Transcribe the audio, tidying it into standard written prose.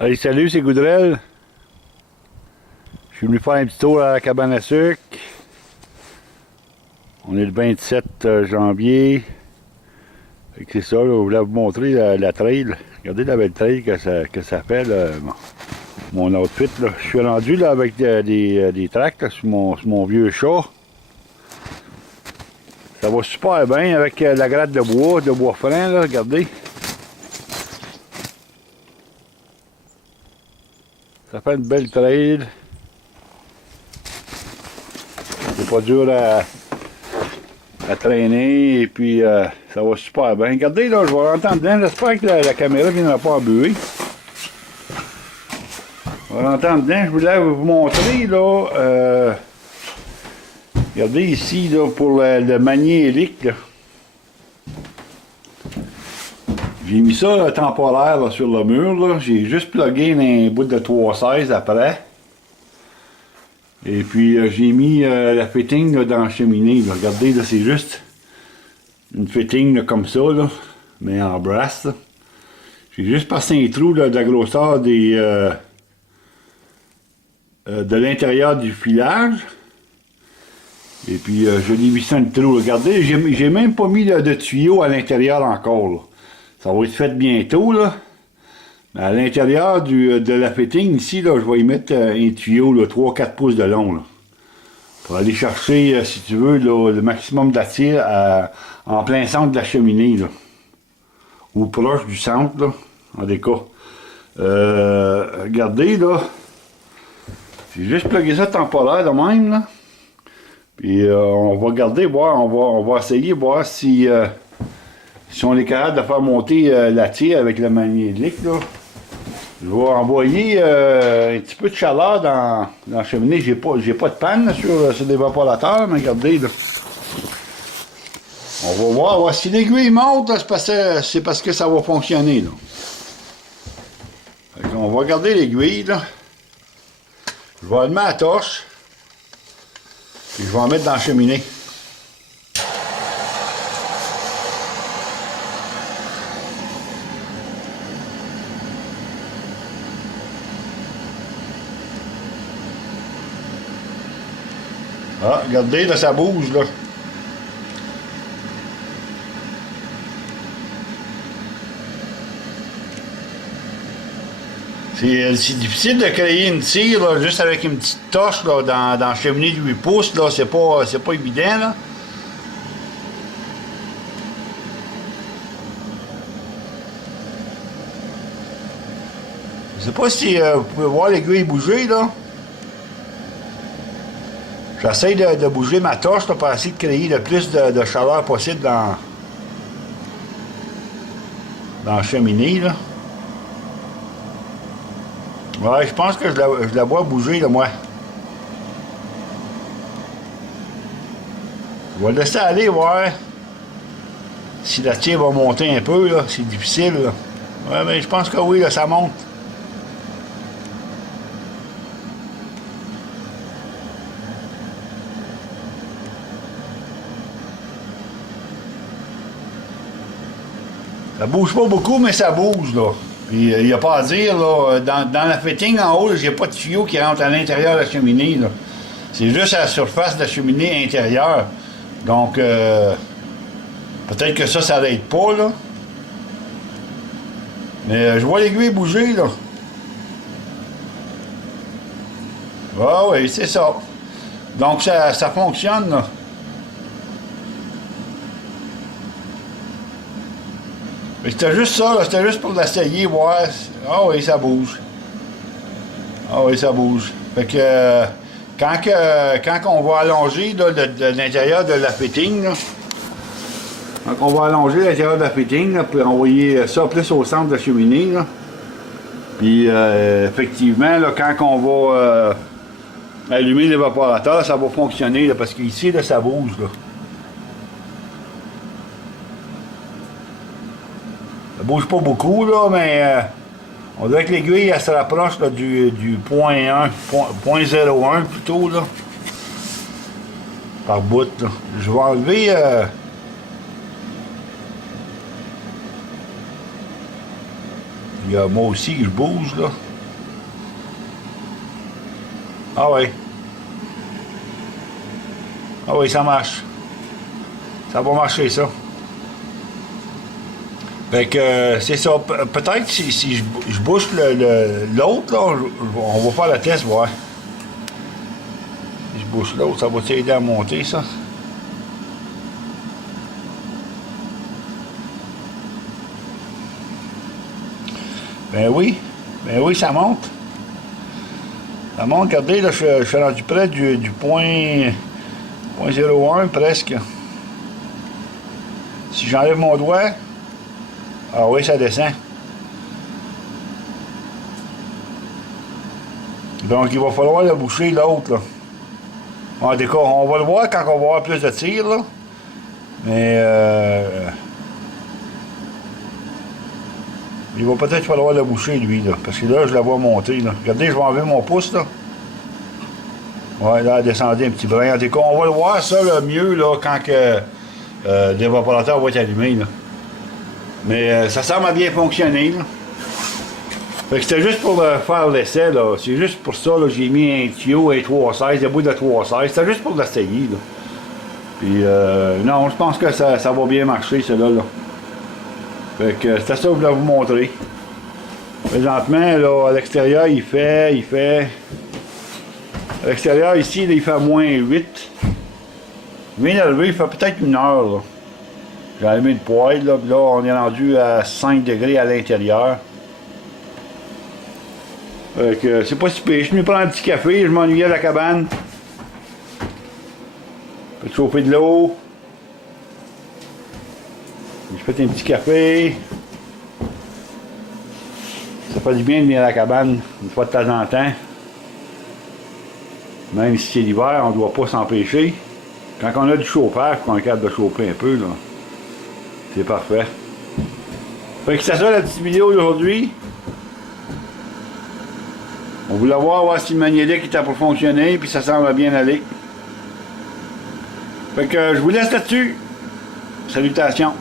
Hey, salut, c'est Goudrel. Je suis venu faire un petit tour à la cabane à sucre. On est le 27 janvier. C'est ça, là, je voulais vous montrer la trail. Regardez la belle trail que ça fait, là, mon outfit. Là. Je suis rendu là, avec des tracts là, sur mon vieux chat. Ça va super bien avec la gratte de bois franc, là, regardez. Ça fait une belle trail. C'est pas dur à traîner et puis ça va super bien. Regardez là, je vais rentrer dedans. J'espère que la caméra ne viendra pas embuer. Je vais rentrer dedans. Je voulais vous montrer là. Regardez ici là, pour le maniélique. J'ai mis ça là, temporaire là, sur le mur. J'ai juste plugué un bout de 316 après. Et puis j'ai mis la fitting là, dans la cheminée. Là. Regardez, là, c'est juste une fitting là, comme ça, là, mais en brass. J'ai juste passé un trou là, de la grosseur de l'intérieur du filage. Et puis je l'ai vissé un trou. Là. Regardez, j'ai même pas mis là, de tuyau à l'intérieur encore. Là. Ça va être fait bientôt. Là. À l'intérieur de la fitting, ici, là, je vais y mettre un tuyau 3-4 pouces de long. Là, pour aller chercher, si tu veux, là, le maximum d'attire en plein centre de la cheminée. Là, ou proche du centre, là, en des cas. Regardez, là. J'ai juste plugué ça temporaire de même, là. Puis on va regarder, voir, on va essayer, voir si on est capable de faire monter la tire avec le magnélique, là. Je vais envoyer un petit peu de chaleur dans la cheminée. J'ai pas de panne là, sur l'évaporateur, mais regardez là. On va voir si l'aiguille monte, c'est parce que ça va fonctionner. Là. On va regarder l'aiguille. Là. Je vais allumer la torche. Et je vais en mettre dans la cheminée. Ah, regardez, là, ça bouge, là. C'est difficile de créer une tire, là, juste avec une petite torche, là, dans la cheminée de 8 pouces, là. C'est pas évident, là. Je sais pas si vous pouvez voir l'aiguille bouger, là. J'essaie de bouger ma torche là, pour essayer de créer le plus de chaleur possible dans la cheminée. Là. Ouais, je pense que je la vois bouger, là, moi. Je vais laisser aller voir si la tire va monter un peu. Là. C'est difficile. Là. Ouais, mais je pense que oui, là, ça monte. Ça bouge pas beaucoup, mais ça bouge, là. Puis, il n'y a pas à dire, là, dans la fitting en haut, j'ai pas de tuyau qui rentre à l'intérieur de la cheminée, là. C'est juste à la surface de la cheminée intérieure. Donc, peut-être que ça n'aide pas, là. Mais je vois l'aiguille bouger, là. Ah oui, c'est ça. Donc, ça fonctionne, là. C'était juste ça, c'était juste pour l'essayer, voir. Ah oui, ça bouge. Ah oui, ça bouge. Fait que quand on va allonger là, l'intérieur de la fitting, là, quand on va allonger l'intérieur de la fitting, là, puis envoyer ça plus au centre de la cheminée, là, puis effectivement, là, quand on va allumer l'évaporateur, ça va fonctionner, là, parce qu'ici, là, ça bouge. Là. Ça bouge pas beaucoup, là, mais on dirait que l'aiguille, elle se rapproche là, du point 1, point 0,1 plutôt, là. Par bout, là. Je vais enlever... il y a moi aussi que je bouge, là. Ah oui. Ah oui, ça marche. Ça va marcher, ça. Fait que c'est ça. Peut-être si je bouche l'autre, là, on va faire le test, voir. Si je bouche l'autre, ça va t'aider à monter, ça? Ben oui, ça monte. Ça monte, regardez, là, je suis rendu près du point 0,1 presque. Si j'enlève mon doigt, ah oui, ça descend. Donc, il va falloir le boucher l'autre, là. En tout cas, on va le voir quand on va avoir plus de tir, là. Mais, il va peut-être falloir le boucher, lui, là. Parce que là, je la vois monter, là. Regardez, je vais enlever mon pouce, là. Ouais, là, elle descendait un petit brin. En tout cas, on va le voir, ça, le mieux, là, quand que l'évaporateur va être allumé, là. Mais ça semble à bien fonctionner, là. Fait que c'était juste pour faire l'essai, là. C'est juste pour ça, là, j'ai mis un tuyau, un 316, le bout de 316. C'était juste pour l'essayer, là. Puis, non, je pense que ça va bien marcher, celui-là, là. Fait que c'était ça que je voulais vous montrer. Présentement, là, à l'extérieur, il fait... À l'extérieur, ici, là, il fait moins 8. Bien élevé, il fait peut-être 1 heure, là. J'ai allumé le poêle, là, puis là, on est rendu à 5 degrés à l'intérieur. Fait que c'est pas si pire. Je me prends un petit café, je m'ennuyais à la cabane. Je peux chauffer de l'eau. Je fais un petit café. Ça fait du bien de venir à la cabane une fois de temps en temps. Même si c'est l'hiver, on ne doit pas s'empêcher. Quand on a du chauffage, qu'on est capable de chauffer un peu, là, c'est parfait. Fait que c'est ça la petite vidéo d'aujourd'hui. On voulait voir si le magnélique était pour fonctionner, puis ça semble bien aller. Fait que je vous laisse là-dessus. Salutations.